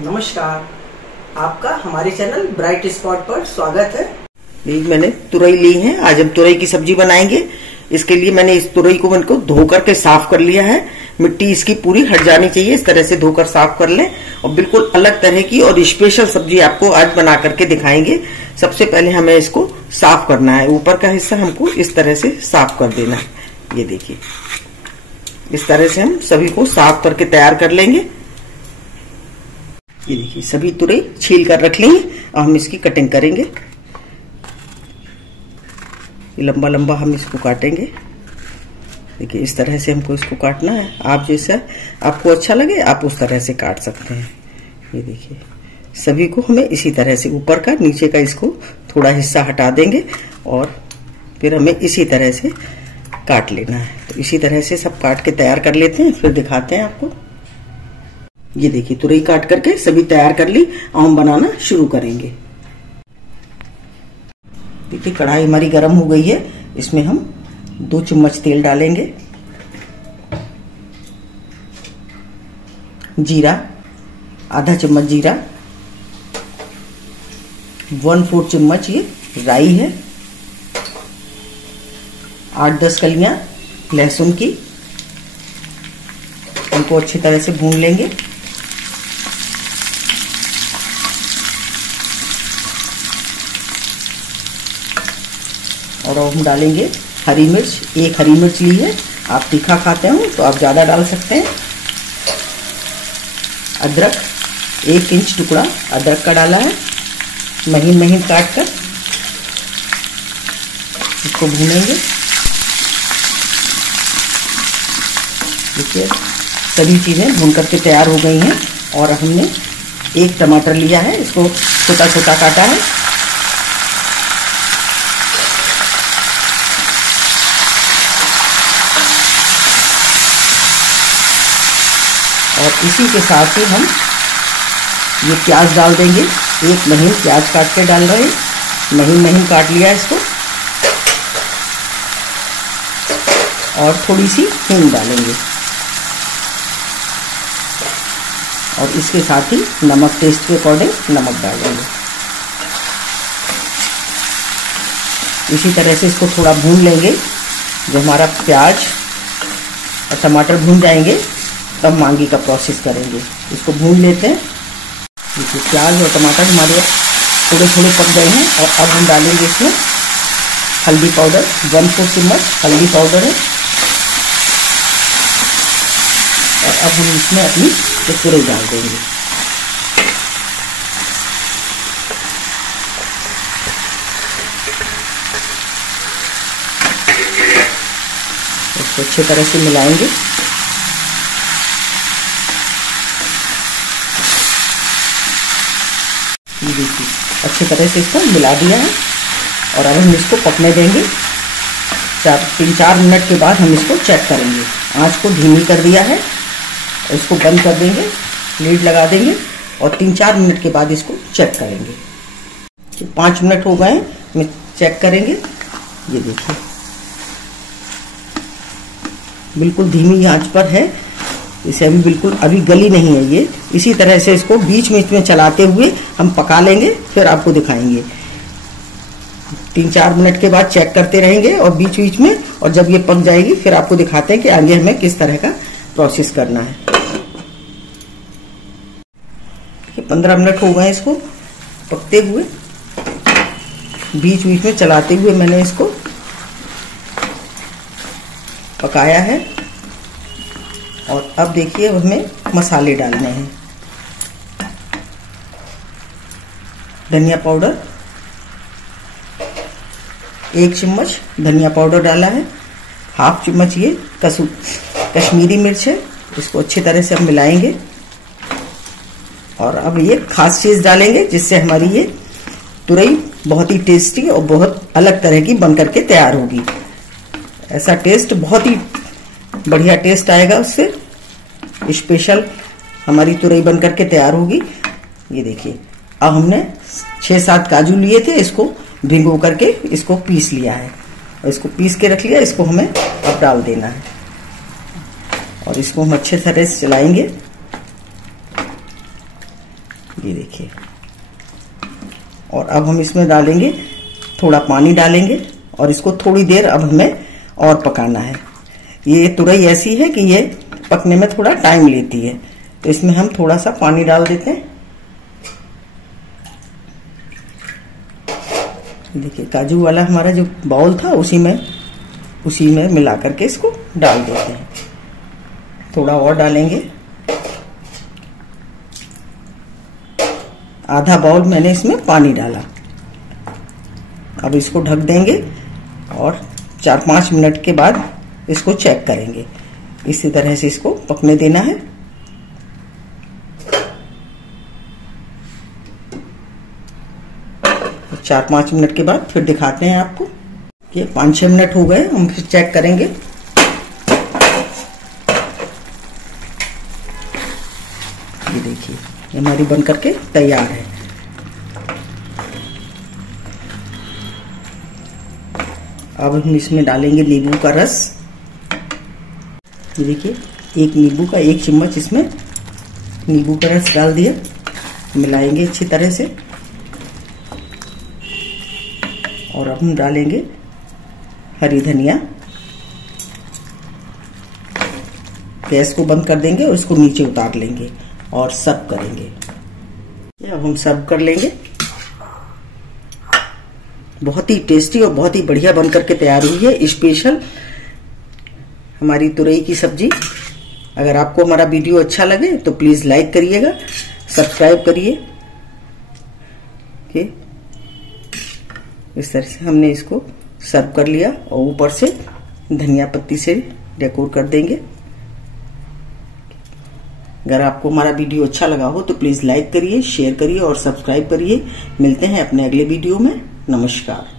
नमस्कार, आपका हमारे चैनल ब्राइट स्पॉट पर स्वागत है। मैंने तुरई ली है। आज हम तुरई की सब्जी बनाएंगे। इसके लिए मैंने इस तुरई को मैंने धो करके साफ कर लिया है। मिट्टी इसकी पूरी हट जानी चाहिए। इस तरह से धोकर साफ कर लें और बिल्कुल अलग तरह की और स्पेशल सब्जी आपको आज बना करके दिखाएंगे। सबसे पहले हमें इसको साफ करना है। ऊपर का हिस्सा हमको इस तरह से साफ कर देना है। ये देखिए, इस तरह से हम सभी को साफ करके तैयार कर लेंगे। ये देखिए, सभी तुरई छील कर रख लेंगे और हम इसकी कटिंग करेंगे। लंबा लंबा हम इसको काटेंगे। देखिए, इस तरह से हमको इसको काटना है। आप जैसा आपको अच्छा लगे आप उस तरह से काट सकते हैं। ये देखिए, सभी को हमें इसी तरह से ऊपर का नीचे का इसको थोड़ा हिस्सा हटा देंगे और फिर हमें इसी तरह से काट लेना है। तो इसी तरह से सब काट के तैयार कर लेते हैं, फिर दिखाते हैं आपको। ये देखिए, तुरई काट करके सभी तैयार कर ली और हम बनाना शुरू करेंगे। देखिए, कढ़ाई हमारी गर्म हो गई है। इसमें हम 2 चम्मच तेल डालेंगे। जीरा, आधा चम्मच जीरा, 1/4 चम्मच ये राई है, 8-10 कलियां लहसुन की। इनको अच्छी तरह से भून लेंगे। और हम डालेंगे हरी मिर्च। 1 हरी मिर्च ली है। आप तीखा खाते हो तो आप ज्यादा डाल सकते हैं। अदरक, 1 इंच टुकड़ा अदरक का डाला है, महीन महीन काट कर इसको भूनेंगे। देखिए, सभी चीजें भून करके तैयार हो गई हैं। और हमने 1 टमाटर लिया है, इसको छोटा छोटा काटा है। और इसी के साथ ही हम ये प्याज डाल देंगे। 1 महीन प्याज काट के डाल रहे हैं, महीन महीन काट लिया इसको। और थोड़ी सी हींग डालेंगे और इसके साथ ही नमक, टेस्ट के अकॉर्डिंग नमक डालेंगे। इसी तरह से इसको थोड़ा भून लेंगे। जब हमारा प्याज और टमाटर भून जाएंगे तब मांगी का प्रोसेस करेंगे। इसको भून लेते हैं। देखिए, प्याज और टमाटर हमारे थोड़े थोड़े पक गए हैं। और अब हम डालेंगे इसमें हल्दी पाउडर। 1/4 चम्मच हल्दी पाउडर है। और अब हम इसमें अपनी तुरई डाल देंगे। इसको अच्छी तरह से मिलाएंगे। देखिए, अच्छी तरह से इसको मिला दिया है। और अब हम इसको पकने देंगे। 3-4 मिनट के बाद हम इसको चेक करेंगे। आंच को धीमी कर दिया है। इसको बंद कर देंगे, लीड लगा देंगे और 3-4 मिनट के बाद इसको चेक करेंगे। 5 मिनट हो गए, हम चेक करेंगे। ये देखिए, बिल्कुल धीमी आंच पर है। इसे अभी गली नहीं है ये। इसी तरह से इसको बीच बीच में चलाते हुए हम पका लेंगे, फिर आपको दिखाएंगे। 3-4 मिनट के बाद चेक करते रहेंगे और बीच बीच में। और जब ये पक जाएगी फिर आपको दिखाते हैं कि आगे हमें किस तरह का प्रोसेस करना है। 15 मिनट हो गए इसको पकते हुए। बीच बीच में चलाते हुए मैंने इसको पकाया है। और अब देखिए, हमें मसाले डालने हैं। धनिया पाउडर, 1 चम्मच धनिया पाउडर डाला है। 1/2 चम्मच ये कश्मीरी मिर्च है। इसको अच्छी तरह से हम मिलाएंगे। और अब ये खास चीज डालेंगे जिससे हमारी ये तुरई बहुत ही टेस्टी और बहुत अलग तरह की बनकर के तैयार होगी। ऐसा टेस्ट, बहुत ही बढ़िया टेस्ट आएगा उससे। स्पेशल हमारी तुरई बनकर के तैयार होगी। ये देखिए, अब हमने 6-7 काजू लिए थे। इसको भिगो करके इसको पीस लिया है और इसको पीस के रख लिया। इसको हमें अब डाल देना है और इसको हम अच्छे तरह से चलाएंगे। ये देखिए। और अब हम इसमें डालेंगे थोड़ा पानी डालेंगे और इसको थोड़ी देर अब हमें और पकाना है। ये तुरई ऐसी है कि ये पकने में थोड़ा टाइम लेती है, तो इसमें हम थोड़ा सा पानी डाल देते हैं। देखिए काजू वाला हमारा जो बाउल था उसी में मिला करके इसको डाल देते हैं। थोड़ा और डालेंगे, आधा बाउल मैंने इसमें पानी डाला। अब इसको ढक देंगे और 4-5 मिनट के बाद इसको चेक करेंगे। इसी तरह से इसको पकने देना है। तो 4-5 मिनट के बाद फिर दिखाते हैं आपको। ये 5-6 मिनट हो गए, हम फिर चेक करेंगे। ये देखिए ये हमारी बन करके तैयार है। अब हम इसमें डालेंगे नींबू का रस। ये देखिए एक नींबू का 1 चम्मच इसमें नींबू का रस डाल दिया। मिलाएंगे अच्छी तरह से और अब हम डालेंगे हरी धनिया। गैस को बंद कर देंगे और इसको नीचे उतार लेंगे और सर्व करेंगे। अब हम सर्व कर लेंगे। बहुत ही टेस्टी और बहुत ही बढ़िया बन करके तैयार हुई है स्पेशल हमारी तुरई की सब्जी। अगर आपको हमारा वीडियो अच्छा लगे तो प्लीज लाइक करिएगा, सब्सक्राइब करिए। ओके, इस तरह से हमने इसको सर्व कर लिया और ऊपर से धनिया पत्ती से डेकोर कर देंगे। अगर आपको हमारा वीडियो अच्छा लगा हो तो प्लीज लाइक करिए, शेयर करिए और सब्सक्राइब करिए। मिलते हैं अपने अगले वीडियो में। नमस्कार।